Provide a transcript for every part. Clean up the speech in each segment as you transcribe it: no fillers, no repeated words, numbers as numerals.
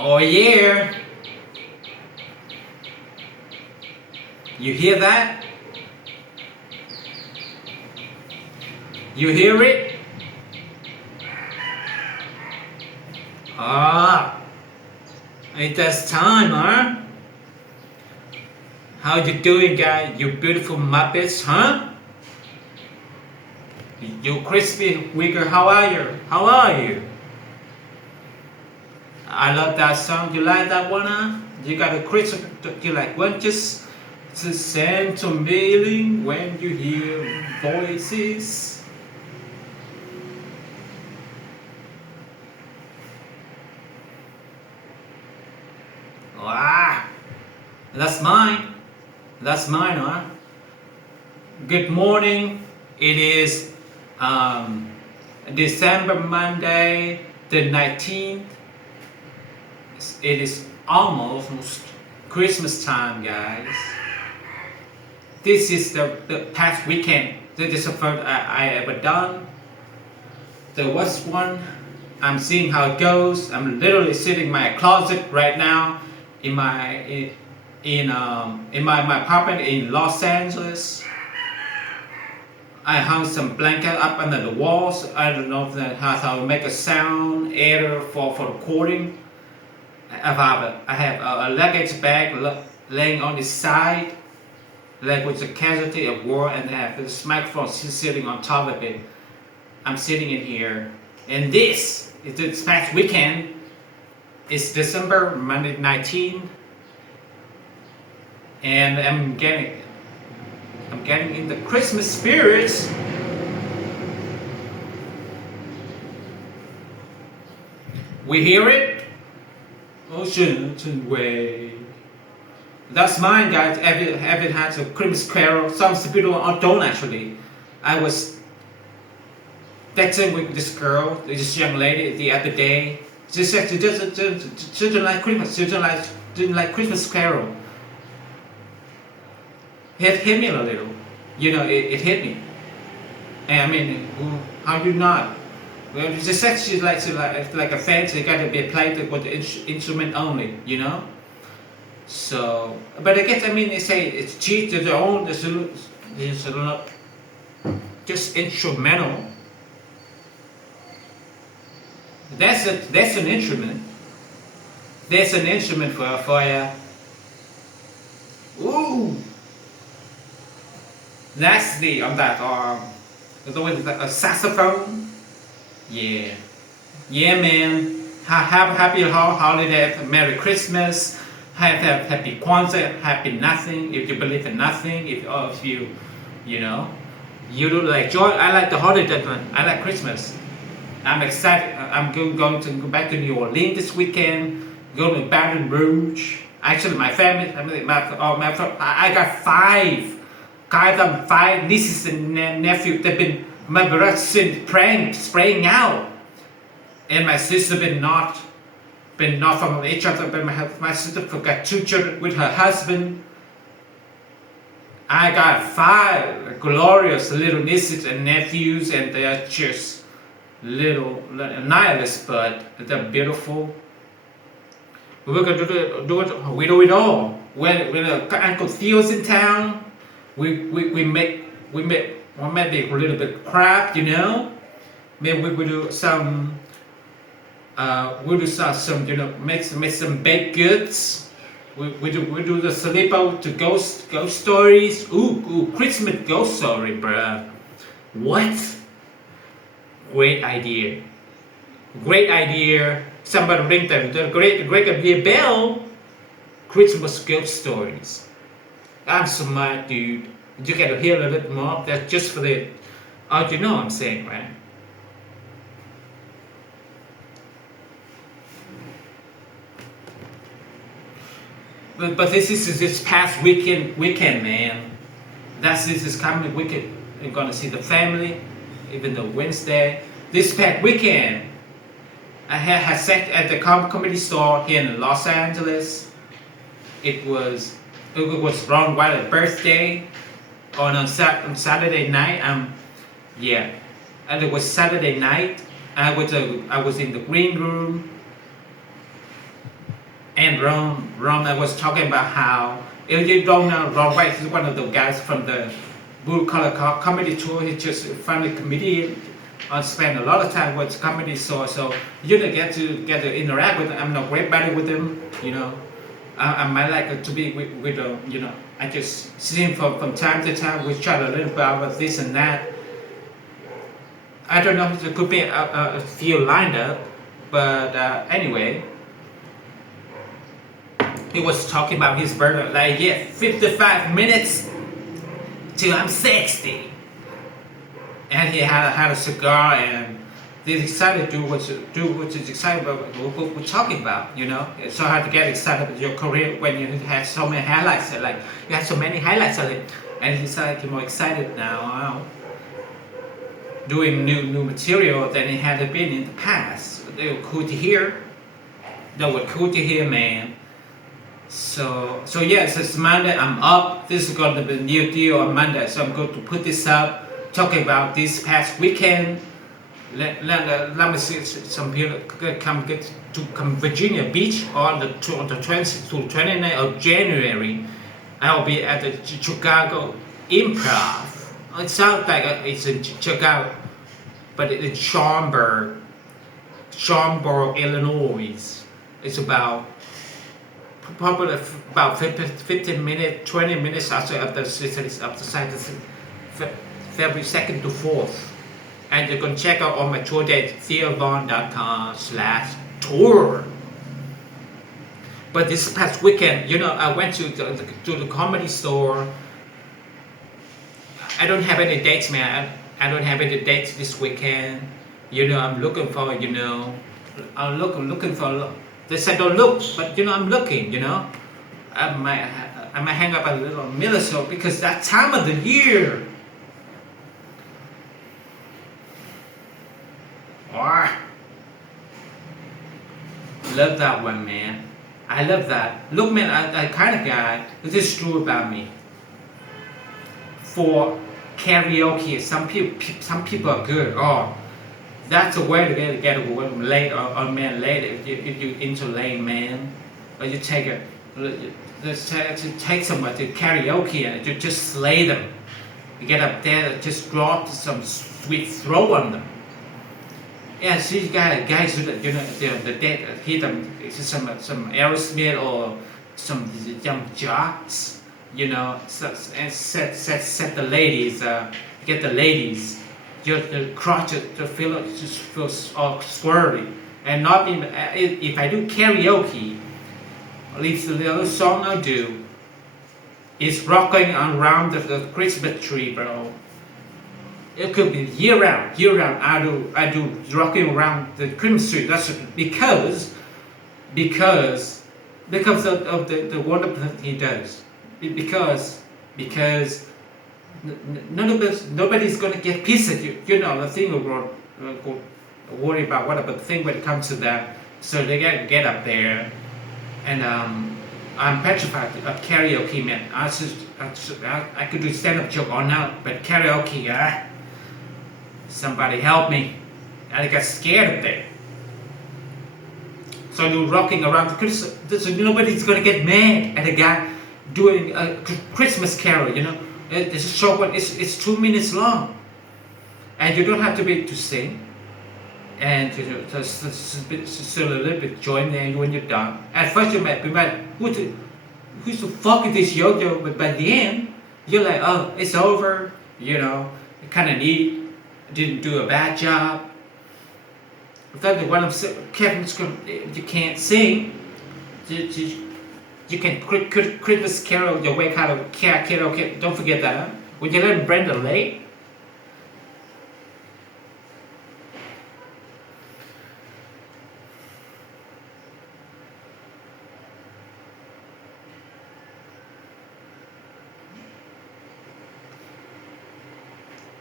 Oh yeah! You hear that? You hear it? Ah, ain't that time, huh? How you doing, guys? You beautiful Muppets, huh? You crispy wigger, how are you? How are you? I love that song. You like that one, huh? You got a crisp. You like what? Just the same feeling when you hear voices. Ah, that's mine. That's mine, huh? Good morning. It is um, December Monday, the 19th. It is almost Christmas time, guys. This is the past weekend. This is the first I ever done. The worst one. I'm seeing how it goes. I'm literally sitting in my closet right now in my my apartment in Los Angeles. I hung some blanket up under the walls. I don't know if that how to make a sound editor for recording. I have a luggage bag laying on the side, like with a casualty of war, and I have this microphone sitting on top of it. I'm sitting in here, and this is this past weekend. It's December Monday 19, and I'm getting in the Christmas spirit. We hear it. Ocean way. That's mine, guys. Evan has a Christmas carol. Some people don't actually. I was dating with this girl, this young lady, the other day. She said she didn't like Christmas. She didn't like Christmas carol. It hit me a little. You know, it hit me. And I mean, how do you not? Well, she said she's like a fancy got to be played with the instrument only, you know. So, but I guess I mean they say it's cheap to their own. It's not just instrumental. That's an instrument. That's an instrument for you. Ooh. That's the a saxophone. Yeah, yeah, man. Have happy holiday, Merry Christmas. Have happy Kwanzaa, happy nothing. If you believe in nothing, if you, you know, you do like joy. I like the holiday. I like Christmas. I'm excited. I'm going to go back to New Orleans this weekend. Go to Baton Rouge. Actually, my family. I got five nieces and nephews. They've been my brother spraying out, and my sister been not from each other. But my sister got 2 children with her husband. I got 5 glorious little nieces and nephews, and they're just little nihilists, but they're beautiful. We're gonna do it. We do it all. When Uncle Theo's in town, we make maybe a little bit crap, you know. Maybe we do some. We do some, you know, make some baked goods. We do the Salipo to ghost stories. Ooh, Christmas ghost story, bruh. What? Great idea. Great idea. Somebody ring the great bell. Christmas ghost stories. I'm smart, dude. You gotta hear a little more. That's just for the. Oh, you know what I'm saying, right? But this is this past weekend, man. This is coming weekend. I'm gonna see the family, even though Wednesday. This past weekend, I had sat at the comedy store here in Los Angeles. It was Ron Wilder's birthday on Saturday night. Yeah, and it was Saturday night. I was in the green room. And Ron was talking about how, if you don't know, Ron White is one of the guys from the Blue Collar Comedy Tour. He's just a funny comedian. I spend a lot of time with comedy store, so you don't get to interact with him. I'm not great buddy with him, you know. I might like to be with you know. I just see him from time to time. We chat a little bit about this and that. I don't know if there could be a few lined up, but anyway, he was talking about his birthday. Like, yeah, 55 minutes till I'm 60. And he had a cigar, and they decided to do what is excited about what we're talking about, you know. It's so hard to get excited about your career when you have so many highlights, like you have so many highlights of it. And he decided to be more excited now, doing new material than it had been in the past. They were cool to hear. They were cool to hear, man. So yes, it's Monday. I'm up. This is going to be a new deal on Monday, so I'm going to put this up. Talking about this past weekend. Let me see some people come Virginia Beach on the 20th to 29th of January. I'll be at the Chicago Improv. It sounds like it's in Chicago, but it's in Schaumburg, Illinois. It's probably about 15 minutes, 20 minutes outside of the site. February 2nd to 4th. And you can check out on my tour date, theovon.com/tour. But this past weekend, you know, I went to the comedy store. I don't have any dates, man. I don't have any dates this weekend. You know, I'm looking for, you know, I'm looking for, they said don't look, but you know, I'm looking, you know. I might hang up a little Minnesota because that time of the year. Love that one, man. I love that. Look, man, that kind of guy. This is true about me. For karaoke, some people are good. Oh, that's a way to get a woman laid or man laid if you into lane, man. Or you take someone to karaoke and you just slay them. You get up there and just drop some sweet throw on them. Yeah, see guys who, you know, the dead hit them some Aerosmith or some young jocks, you know, and set the ladies, get the ladies, your crotch to feel just feels all squirty, and not even if I do karaoke, at least the little song I do is rocking around the Christmas tree, bro. It could be year round. I do rocking around the Christmas tree. That's because of the wonderful thing he does. Because nobody's gonna get pissed at you. You know the thing we're worry about what about the thing when it comes to that. So they get up there, and I'm petrified of karaoke, man. I could do stand-up joke all night, but karaoke, somebody help me. I got scared of that. So you're rocking around the Christmas. So nobody's gonna get mad at a guy doing a Christmas carol. You know, it's a short one. It's 2 minutes long, and you don't have to sing. And you know, just still a little bit join there when you're done. At first you might be like, who's the fuck is this yo-yo? But by the end, you're like, oh, it's over. You know, kind of neat. Didn't do a bad job. In fact, when I'm Kevin's, you can't sing. You can Christmas carol your way out of karaoke. Don't forget that. Huh? Would you let Brenda late?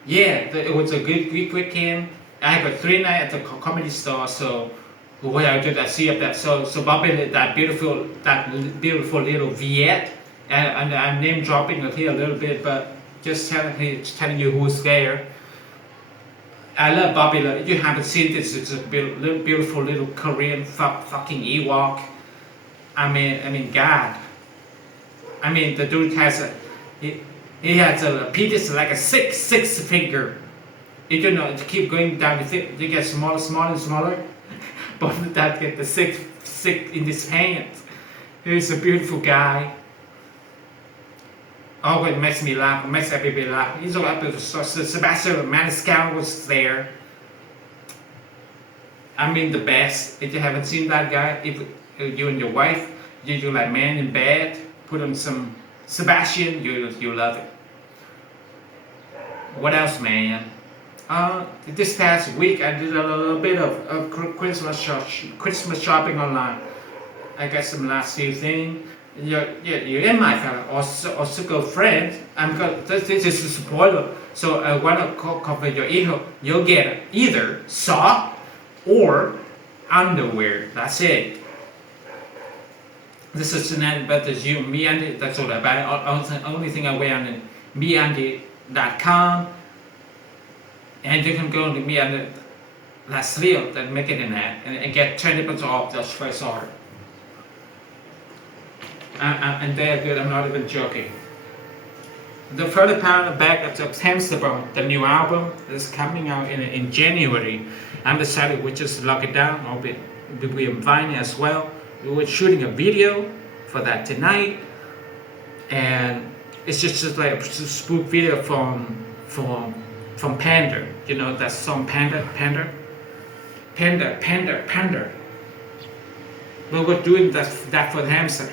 Yeah, it was a good weekend. I had a 3 night at the comedy store, so what I did, I see up that. So Bobby, that beautiful little Viet, and I'm name dropping it here a little bit, but just telling you who's there. I love Bobby. You haven't seen this. It's a beautiful little Korean fucking Ewok. God. The dude has he has a penis like a six finger. You know, to keep going down, you get smaller, smaller, and smaller. But that get the six in his hands. He's a beautiful guy. Always makes me laugh, makes everybody laugh. He's all up with Sebastian Maniscalco was there. The best. If you haven't seen that guy, if you and your wife, you like man in bed, put on some Sebastian, you love it. What else, man? This past week I did a little bit of Christmas shopping online. I got some last few things. You're in my family or single friend. This is a spoiler. So I want to cover your ego. You'll get either sock or underwear. That's it. This is not but it's you, MeUndies. That's all about it. Only thing I wear on MeUndies.com. And you can go to MeUndies. That's real. That make it in that and get 20% off just first order. And they're good, I'm not even joking. The further part of the back of Hamsterbone, the new album is coming out in January. I'm decided we just lock it down. I'll be in Vine as well. We were shooting a video for that tonight, and it's just like a spook video from Panda. You know that song Panda. But we're doing that for the hamster.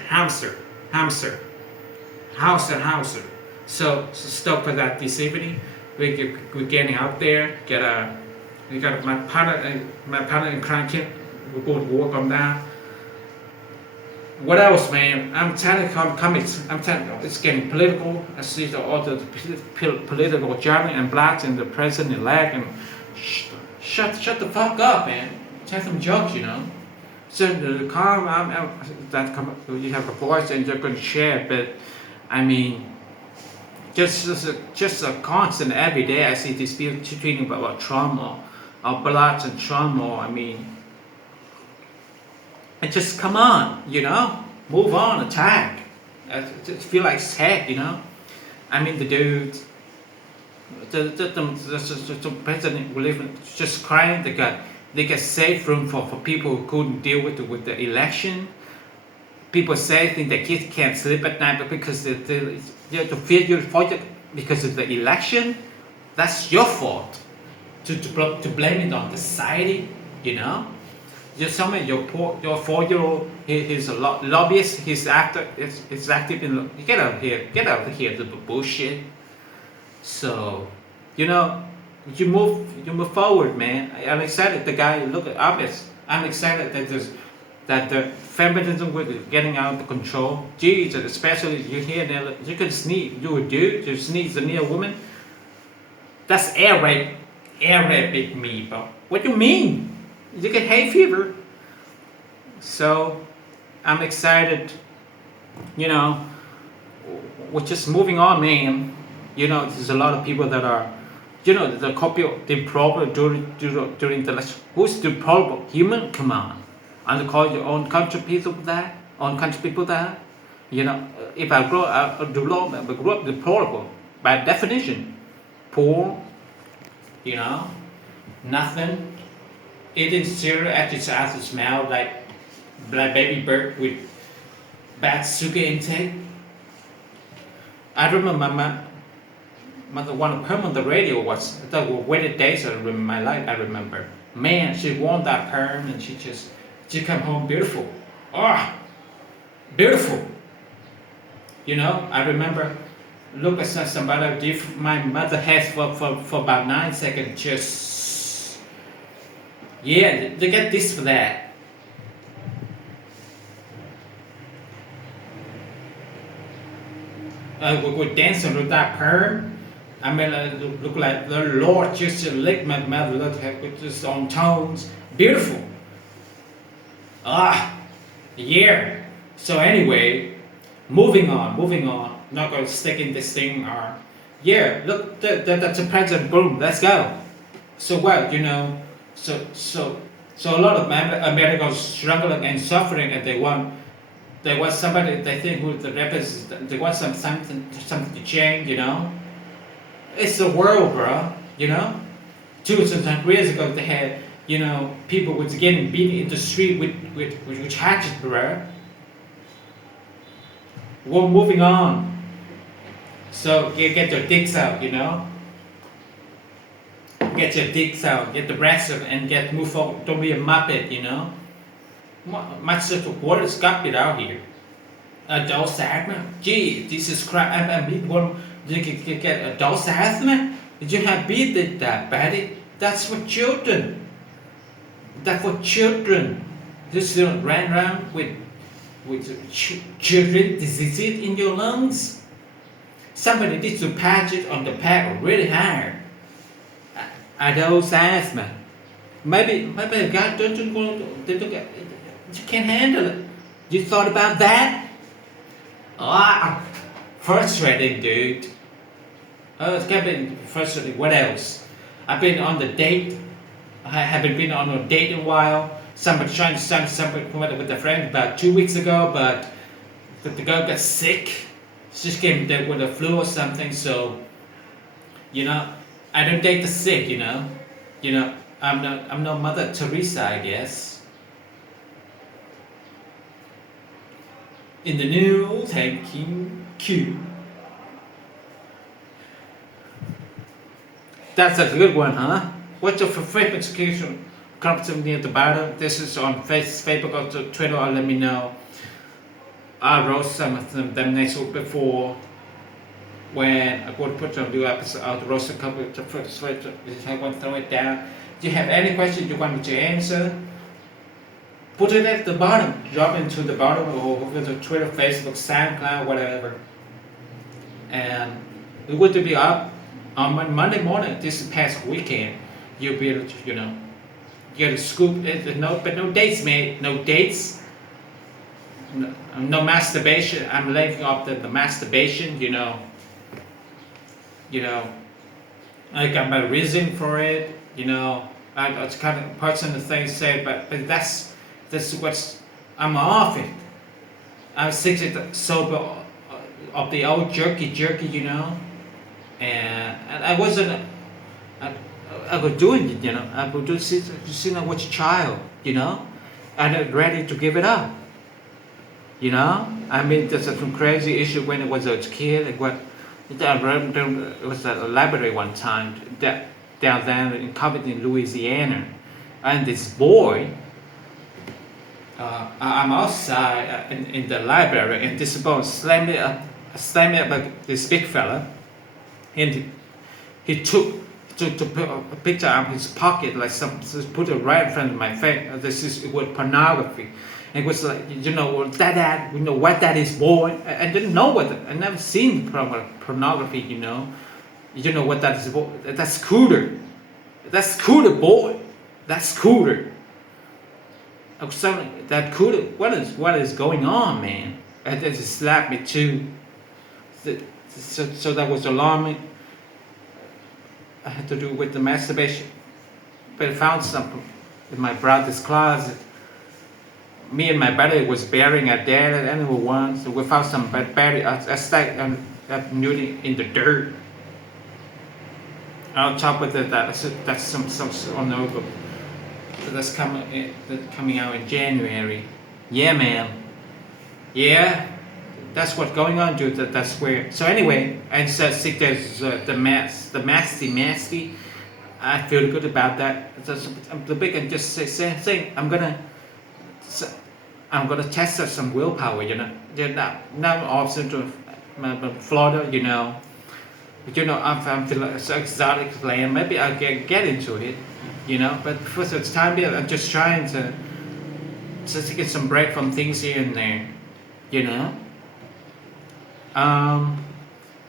So stop for that this evening. We're getting out there. We got my partner in crime kit. We're going to work on that. What else, man? I'm telling you, it's getting political. I see all the political journalists and blacks and the president-elect and shut the fuck up, man. Tell some jokes, you know. So the calm, you have a voice and you're going to share, but just a constant every day. I see these people tweeting about trauma, or blacks and trauma. And just come on, you know, move on, attack. I just feel like sad, you know. The dude, the president will live just crying. They got safe room for people who couldn't deal with the election. People think that kids can't sleep at night because they fear you because of the election. That's your fault. To blame it on society, you know. Just some of your 4-year-old, he's a lobbyist. He's active in. Get out of here, the bullshit. So, you know. You move forward, man. I'm excited. The guy look at obvious. I'm excited that the feminism was getting out of control. Jesus, especially you hear that you can sneeze. You a dude, you sneeze near a woman. That's air rape me, bro. What do you mean? You get hay fever. So I'm excited. You know, we're just moving on, man. You know, there's a lot of people that are. You know, the copy of the problem during the election. Who's the problem? Human? Come on. And call your own country people that? You know, if I grew up deplorable. By definition. Poor. You know. Nothing. Eating cereal at its eyes smell like baby bird with bad sugar intake. I remember one of her on the radio was the wedding days of my life. I remember, man, she won that perm and she come home beautiful. Beautiful. You know, I remember look at somebody my mother has for about 9 seconds. Just they get this for that. We dancing with that perm. Look like the Lord just licked my mother with just on tones. Beautiful. Yeah. So anyway, moving on. Not going to stick in this thing. Look, that's a president. Boom. Let's go. So what? You know. So a lot of Americans struggling and suffering, and they want They want somebody. They think who the represent. They want something to change. It's the world, bro. 200 years ago, they had people was getting beaten in the street with hatchets, bro. We're moving on. So get your dicks out, Get your dicks out, get the breasts out, and move forward. Don't be a muppet, Much of the water is got it out here. Adult asthma. Gee, Jesus Christ, I'm being one. You can get adult asthma? Did you have beat it that bad? That's for children. That's for children. Just ran around with children diseases in your lungs. Somebody needs to patch it on the pack really hard. Adult asthma. Maybe God you can't handle it. You thought about that? Frustrating, dude. It's gonna be frustrating. What else? I've been on the date. I haven't been on a date in a while. Somebody trying to start something with a friend about 2 weeks ago, but the girl got sick. She just came there with a flu or something. So, I don't date the sick. I'm no Mother Teresa, I guess. In the new thanking queue. That's a good one, huh? What's your favorite education? Come to me at the bottom. This is on Facebook or Twitter, or let me know. I wrote some of them next week before when I go to put some new episode out. I wrote a couple of the first I want to throw it down. Do you have any questions you want me to answer? Put it at the bottom. Drop into the bottom or go to Twitter, Facebook, SoundCloud, whatever. And it would be up on Monday morning this past weekend. You'll be able to, get a scoop. But no dates, mate. No dates. No masturbation. I'm leaving off the masturbation. I got my reason for it. It's kind of personal thing to say, but that's what's I'm off it. I'm sick of sober of the old jerky, and I wasn't. I was doing it, I was just sitting with a child, and ready to give it up. I mean, there's some crazy issue when I was a kid. It was at a library one time down there in Covington, Louisiana, and this boy. I'm outside in the library, and this boy slammed me up this big fella, and he took a picture out of his pocket, like put it right in front of my face. This is with pornography. And it was like, what that is, boy. I didn't know I never seen pornography, You know what that is, boy. That's cooter. That's cooter, boy. That's cooter. That cooter. What is going on, man? And it just slapped me too. So that was alarming. I had to do with the masturbation, but I found something in my brother's closet. Me and my brother was burying our dad at Animal One, so we found some buried stacked nudity in the dirt. On top of that's some on over. That's coming out in January. Yeah, man. Yeah. That's what's going on, dude. That's where. So anyway, I just think there's the masty. I feel good about that. The big and just saying I'm gonna test out some willpower. Now opposite to Florida. I'm feeling so exotic land. Maybe I'll get into it. But first it's time. I'm just trying to get some break from things here and there.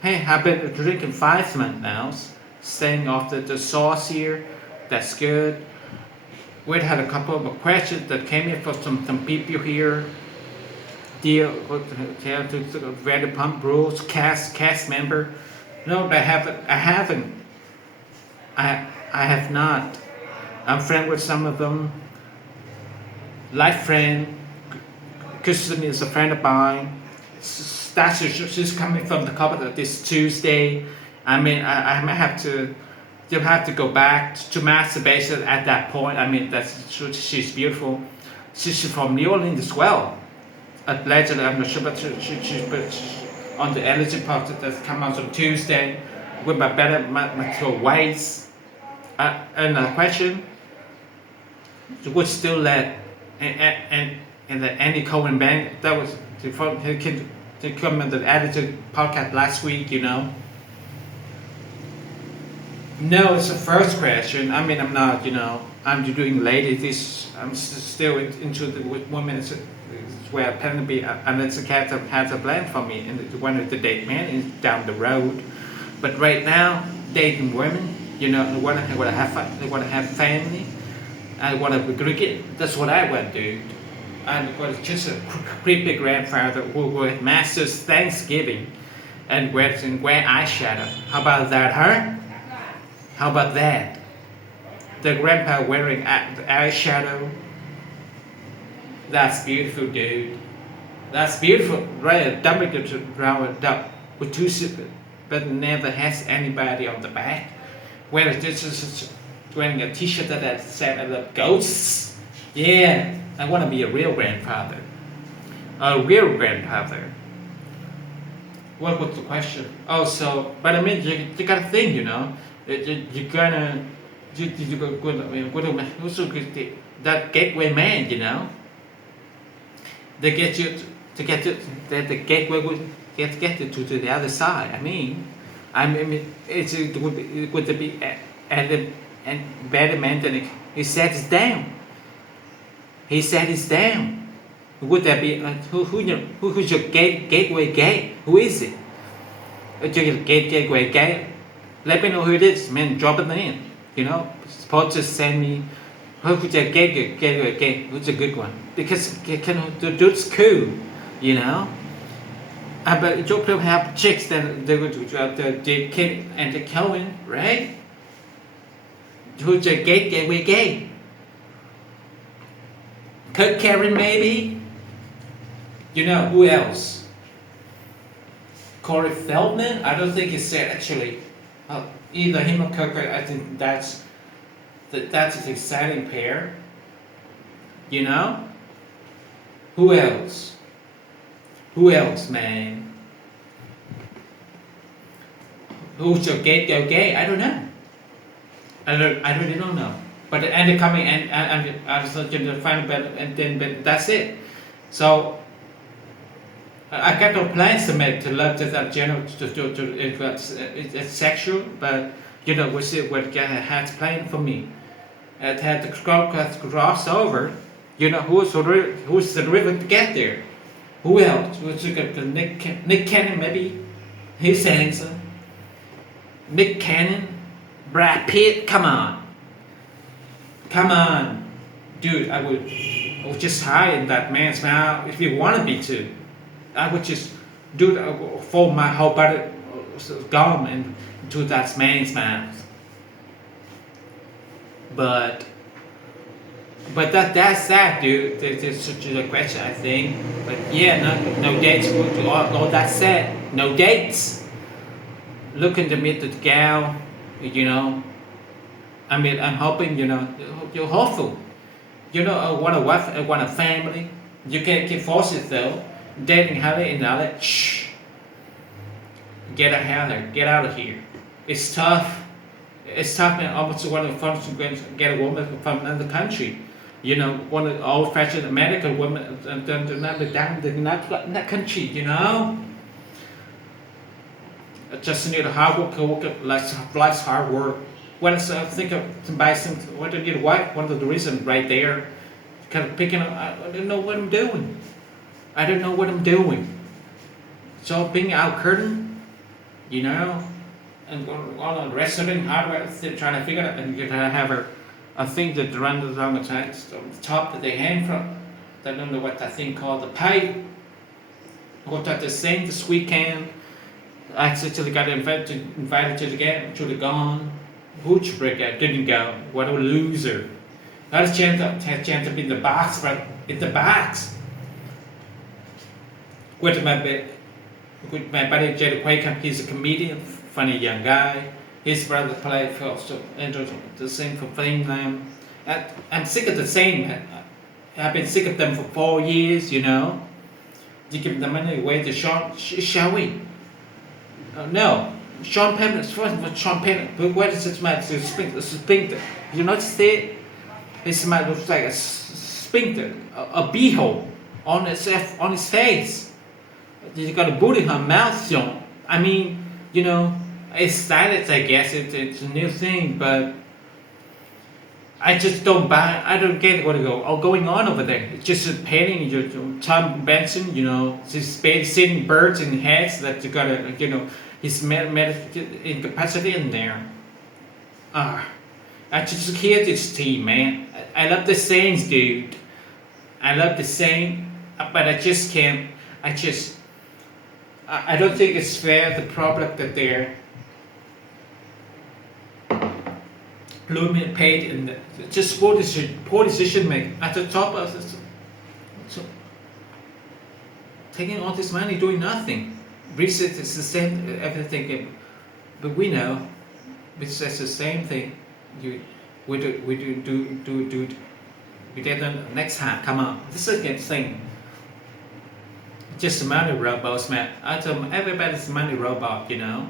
Hey, I've been drinking 5 months now, staying off the sauce here. That's good. We had a couple of questions that came in from some people here. Dear, Vanderpump Rules cast member. No, I haven't. I have not. I'm friend with some of them. Life friend. Kristen is a friend of mine. She's coming from the couple this Tuesday. I mean, I might have to. You have to go back to masturbation at that point. I mean, she's beautiful. She's from New Orleans as well. Allegedly, I'm not sure, but she's on the energy part that come out on Tuesday with my better material ways. Another question: would still let and the Andy Cohen Bank that was the come on the attitude podcast last week, you know. No, it's the first question. I mean, I'm not, you know, I'm doing ladies. I'm still into the with women. It's where I plan to be, unless the cat has a plan for me, and one of the date man is down the road. But right now, dating women, you know, I want to have fun. I want to have family. I want to be cricket. That's what I want to do. I was just a creepy grandfather who would masters Thanksgiving and wear eyeshadow. How about that, huh? How about that? The grandpa wearing eyeshadow. That's beautiful, dude. That's beautiful, right? Double brown duck with two sippers, but never has anybody on the back. Wearing just wearing a T-shirt that said "I love ghosts." Yeah, I want to be a real grandfather. A real grandfather. What was the question? Oh, so, but I mean, you gotta think, you know. You're gonna that gateway man, you know. They get you to get to the gateway would get you to the other side. I mean it would be and better man than he said it's down. He said it's down. Would that be who's your gateway gay? Who is it? Your gateway gay? Let me know who it is, man. Drop it in. You know, suppose just send me who's your gateway gay. Who's a good one? Because the dude's cool, you know. But you don't have chicks that they go to the kid and the Cohen, right? Who's your gateway gay? Kirk Karen maybe. You know who else? Corey Feldman. I don't think he said actually. Either him or Kirk. I think that's an exciting pair. You know. Who else? Who else, man? Who's your gay? I don't know. I really don't know. But and they're coming and I was going to find better and then but that's it. So I got no plans to make to love to that general to it's sexual, but you know we'll see what God has planned for me. It had to cross over. You know who's the river to get there? Who else? Who's the Nick Cannon maybe? He's handsome. Nick Cannon, Brad Pitt. Come on, dude. I would just hide in that man's mouth if you wanted me to. I would just fold my whole body gum into that man's mouth. But that's that, dude. There's such a question, I think. But yeah, no dates. All that said, no dates. Looking to meet the gal, you know. I mean, I'm hoping, you know, you're hopeful. You know, I want a wife, I want a family. You can't force it though. Dating Haley and Alec, shh. Get out of here. It's tough. It's tough, man. Almost one of the get a woman from another country. You know, one of the old-fashioned American women, they're not in that country, you know. Just need a hard work, life's hard work. When I think of somebody, what I need a wife, one of the reasons right there, kind of picking up, I don't know what I'm doing. So being out curtain, you know, and going on a restaurant, trying to figure out, and you're gonna have a thing that runs along the top that they hang from. I don't know what that thing called, the pipe. What I just sang this weekend. I actually got invited to the game, to the gone. Hooch breaker, didn't go. What a loser. I had a chance to be in the box, but in the box. with my with my buddy Jay Quaker. He's a comedian, funny young guy. His brother played for also the same for Finland. I'm sick of the same. I've been sick of them for 4 years. You know, you give the money away to Sean, shall we? No. Sean Penn is first with Sean Penn. But where does this man sphincter? You notice it? This man looks like a sphincter, a beehole on his face. You got a booty in her mouth, Sean. I mean, you know, it's stylish, I guess. It's a new thing, but I just don't buy. I don't get what going on over there. It's just a painting. Tom Benson, you know, just sitting birds in heads that you gotta, you know, his incapacity in there. I just hear this team, man. I love the Saints, dude. I love the Saints, but I just can't. I don't think it's fair the product that they're paid in the, just poor decision making at the top of this. So taking all this money doing nothing. Research is the same everything, but we know it's just the same thing. We get the next time come on. This is the thing. Just money robots, man. Everybody's a money robot, you know.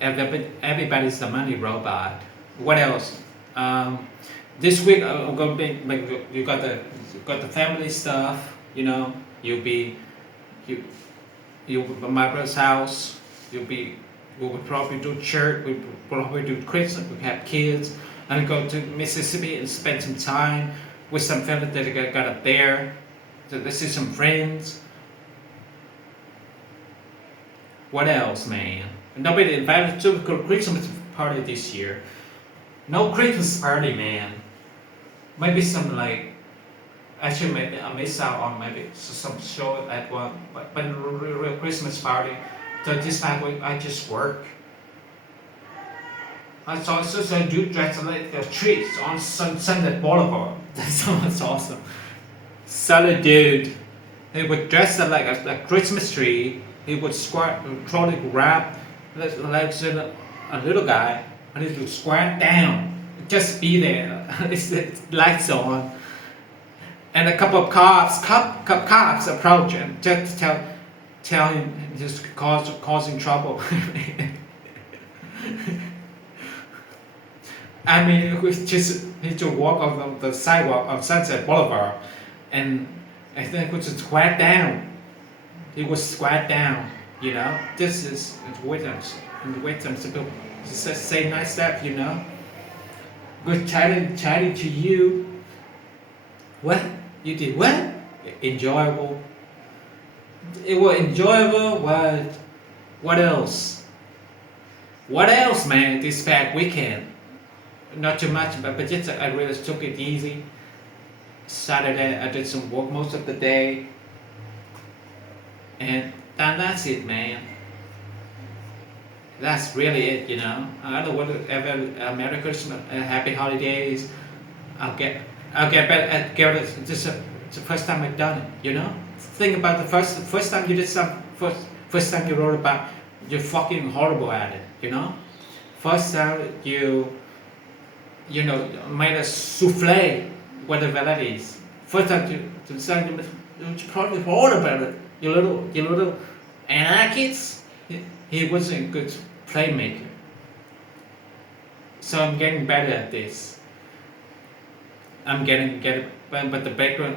Everybody's a money robot. What else? This week I'm gonna be you got the family stuff. You know, you at my brother's house. We would probably do church. We would probably do Christmas. We have kids, and go to Mississippi and spend some time with some family that I got up there. To see some friends. What else, man? Nobody invited to a Christmas party this year. No Christmas party, man. Maybe some like, actually maybe I miss out on maybe some show at one, but real Christmas party. So this time week I just work. I saw a dude dressed like a tree on Sunset Boulevard. That's awesome. Solid dude. He would dress up like a Christmas tree. He would squat, probably grab like a little guy, and he would squat down, just be there. It's lights on, and a couple of cops approach him just to tell him just causing trouble. I mean, it was just he to walk on the sidewalk of Sunset Boulevard, and I think it was squat down. He was squat down, you know. This is victims to say nice stuff, you know. Good chatting to you. What you did? What enjoyable? It was enjoyable. What else? What else, man? This past weekend, not too much, but just I really took it easy. Saturday I did some work most of the day. And that's it, man. That's really it, you know. I don't want to ever Merry Christmas, Happy Holidays. I'll get back at Garrett. This is the first time I've done it, you know. Think about the first time you did something. First time you wrote about, you're fucking horrible at it, you know. First time you know made a souffle, whatever that is. First time you're probably horrible at it. Your little anarchist, he wasn't a good playmaker. So I'm getting better at this. I'm getting but the background,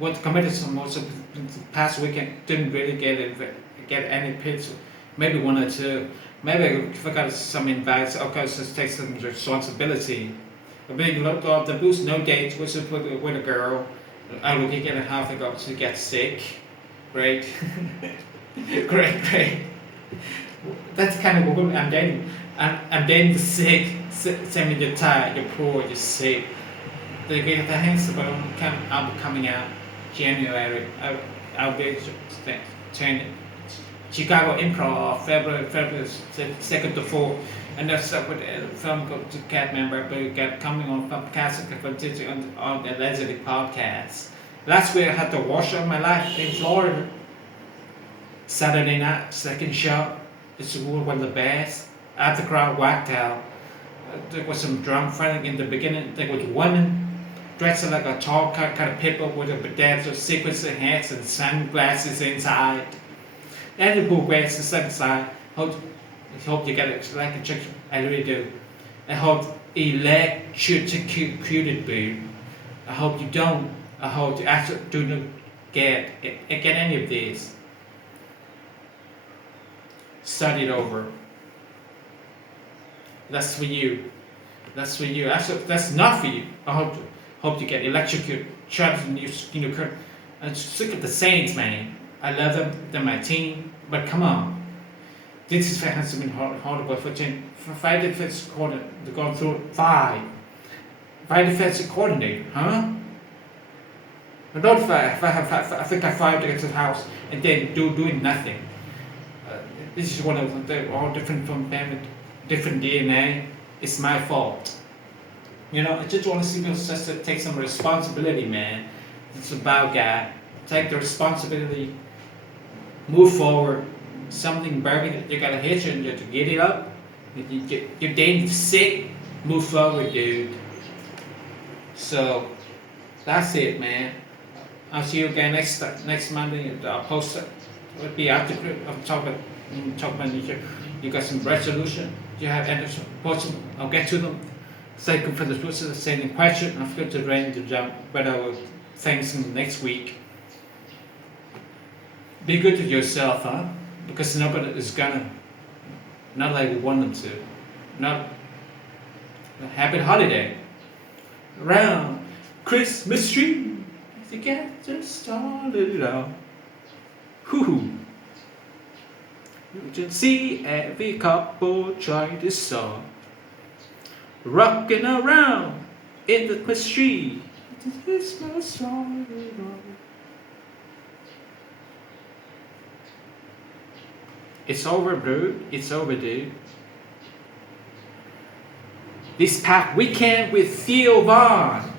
what committed some most of the past weekend didn't really get any picks, maybe one or two. Maybe I forgot some invites. Okay, so take some responsibility. A big lot of the boost, no dates, which is with a girl. I will get a half ago to get sick. Great. great. That's kind of what I'm dating. I'm dating sick. Send me you're tired, you're poor, you're sick. The hands I'll be coming out January. I'll be training Chicago Improv February 2nd to 4th. And that's with a film called Cat Member, but you get coming on podcast on the Allegedly podcast. Last week I had the worst of my life in Florida. Saturday night, second show. It's one of the best. After the crowd whacked out. There was some drum fighting in the beginning. There was women dressed like a tall kind of people with a bedazzled sequence hats and sunglasses inside. And the blue glasses inside. Hope you get it like a chicken. I really do. I hope electrocuted me. I hope you don't. I hope you actually do not get any of this. Start it over. That's for you. That's for you. Actually, that's not for you. I hope you get electrocuted, trapped in your current. I'm sick of the Saints, man. I love them. They're my team. But come on. This is has been horrible for 5 defensive coordinator. They're going through 5 defensive coordinator, huh? I don't I think I 5 to get to the house and then doing nothing. This is one of them. They're all different from them, different DNA. It's my fault. You know, I just want to see people just to take some responsibility, man. It's about God. Take the responsibility. Move forward. Something broken, you gotta hit you to get it up. You're damn sick. Move forward, dude. So that's it, man. I'll see you again next Monday. I'll post it. It'll be after I'm talking about you got some resolution. You have answers. Post them. I'll get to them. Thank you for the person sending question. I've got to ready to jump, but I will thanks next week. Be good to yourself, huh? Because nobody is gonna, not like we want them to. Not a happy holiday. Around Christmas tree, to get just started out. Hoo. You can see every couple try this song. Rocking around in the Christmas tree. Christmas started out. It's over, dude. It's over, dude. This past weekend with Theo Vaughn.